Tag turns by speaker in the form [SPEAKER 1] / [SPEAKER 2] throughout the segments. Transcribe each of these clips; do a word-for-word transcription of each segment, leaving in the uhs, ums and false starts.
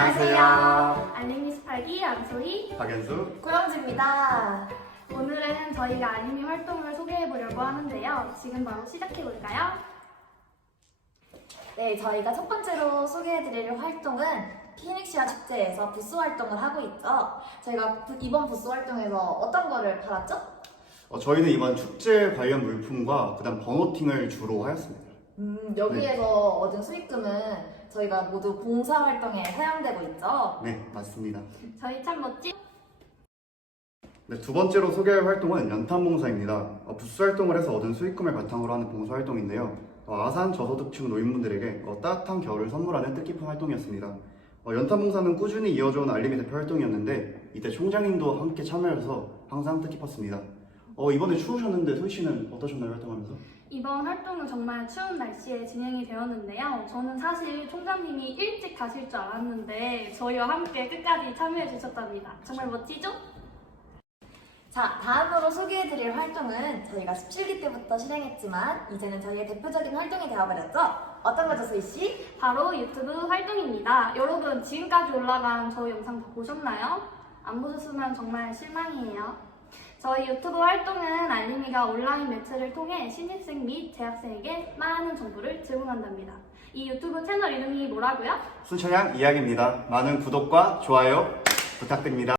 [SPEAKER 1] 안녕하세요.
[SPEAKER 2] 알림이 스팔기 안소희,
[SPEAKER 1] 박연수.
[SPEAKER 3] 고영지입니다.
[SPEAKER 2] 오늘은 저희가 알림이 활동을 소개해보려고 하는데요. 지금 바로 시작해볼까요?
[SPEAKER 3] 네, 저희가 첫 번째로 소개해드릴 활동은 피닉시아 축제에서 부스 활동을 하고 있죠. 저희가 부- 이번 부스 활동에서 어떤 거를 팔았죠?
[SPEAKER 1] 어, 저희는 이번 축제 관련 물품과 그다음 버노팅을 주로 하였습니다.
[SPEAKER 3] 음, 여기에서 얻은 수익금은 저희가 모두 봉사 활동에 사용되고 있죠.
[SPEAKER 1] 네, 맞습니다.
[SPEAKER 2] 저희 참 멋진
[SPEAKER 1] 네, 두 번째로 소개할 활동은 연탄봉사입니다. 어, 부스 활동을 해서 얻은 수익금을 바탕으로 하는 봉사활동인데요. 어, 아산 저소득층 노인분들에게 어, 따뜻한 겨울을 선물하는 뜻깊은 활동이었습니다. 어, 연탄봉사는 꾸준히 이어져온 알림이 대표 활동이었는데 이때 총장님도 함께 참여해서 항상 뜻깊었습니다. 어, 이번에 추우셨는데 소희 씨는 어떠셨나요, 활동하면서?
[SPEAKER 2] 이번 활동은 정말 추운 날씨에 진행이 되었는데요. 저는 사실 총장님이 일찍 가실 줄 알았는데 저희와 함께 끝까지 참여해 주셨답니다. 정말 멋지죠?
[SPEAKER 3] 자, 다음으로 소개해드릴 활동은 저희가 십칠 기 때부터 실행했지만 이제는 저희의 대표적인 활동이 되어버렸죠? 어떤 거죠, 소희씨?
[SPEAKER 2] 바로 유튜브 활동입니다. 여러분 지금까지 올라간 저희 영상 다 보셨나요? 안 보셨으면 정말 실망이에요. 저희 유튜브 활동은 알림이가 온라인 매체를 통해 신입생 및 재학생에게 많은 정보를 제공한답니다. 이 유튜브 채널 이름이 뭐라고요?
[SPEAKER 1] 순천향 이야기입니다. 많은 구독과 좋아요 부탁드립니다.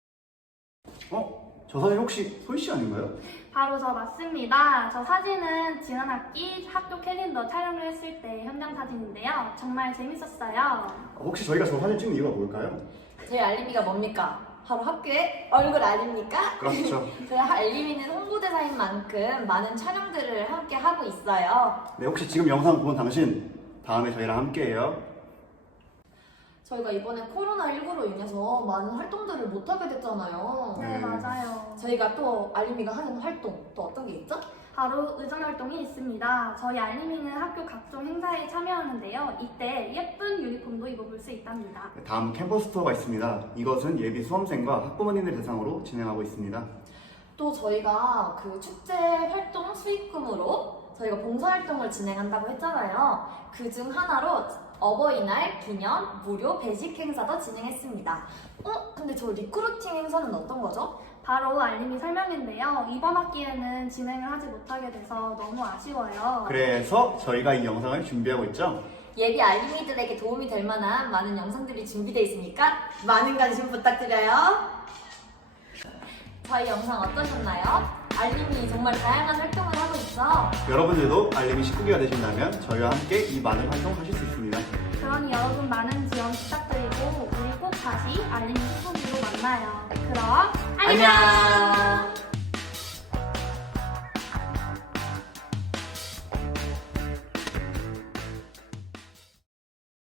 [SPEAKER 1] 어? 저 사진 혹시 소희 씨 아닌가요?
[SPEAKER 2] 바로 저 맞습니다. 저 사진은 지난 학기 학교 캘린더 촬영을 했을 때 현장 사진인데요. 정말 재밌었어요.
[SPEAKER 1] 어, 혹시 저희가 저 사진 찍은 이유가 뭘까요?
[SPEAKER 3] 저희 알림이가 뭡니까? 바로 학교의 얼굴 아닙니까?
[SPEAKER 1] 그렇죠.
[SPEAKER 3] 저희 알림이는 홍보대사인 만큼 많은 촬영들을 함께 하고 있어요.
[SPEAKER 1] 네, 혹시 지금 영상 본 당신 다음에 저희랑 함께해요.
[SPEAKER 3] 저희가 이번에 코로나십구로 인해서 많은 활동들을 못하게 됐잖아요.
[SPEAKER 2] 네,
[SPEAKER 1] 네.
[SPEAKER 2] 맞아요.
[SPEAKER 3] 저희가 또 알림이가 하는 활동 또 어떤 게 있죠?
[SPEAKER 2] 바로 의전 활동이 있습니다. 저희 알림이는 학교 각종 행사에 참여하는데요. 이때 예쁜 유니폼도 입어볼 수 있답니다.
[SPEAKER 1] 네, 다음 캠퍼스 투어가 있습니다. 이것은 예비 수험생과 학부모님들 대상으로 진행하고 있습니다.
[SPEAKER 3] 또 저희가 그 축제 활동 수익금으로 저희가 봉사활동을 진행한다고 했잖아요. 그 중 하나로 어버이날 기념 무료 배식 행사도 진행했습니다. 어? 근데 저 리크루팅 행사는 어떤 거죠?
[SPEAKER 2] 바로 알림이 설명인데요. 이번 학기에는 진행을 하지 못하게 돼서 너무 아쉬워요.
[SPEAKER 1] 그래서 저희가 이 영상을 준비하고 있죠.
[SPEAKER 3] 예비 알림이들에게 도움이 될 만한 많은 영상들이 준비되어 있으니까 많은 관심 부탁드려요. 저희 영상 어떠셨나요? 알림이 정말 다양한 활동을 하고 있죠?
[SPEAKER 1] 여러분들도 알림이 십구 기가 되신다면 저희와 함께 이 많은 활동 하실 수 있습니다.
[SPEAKER 2] 그러니 여러분 많은 지원 부탁드리고 우리 꼭 다시 알림이 소통으로 만나요. 그럼 안녕!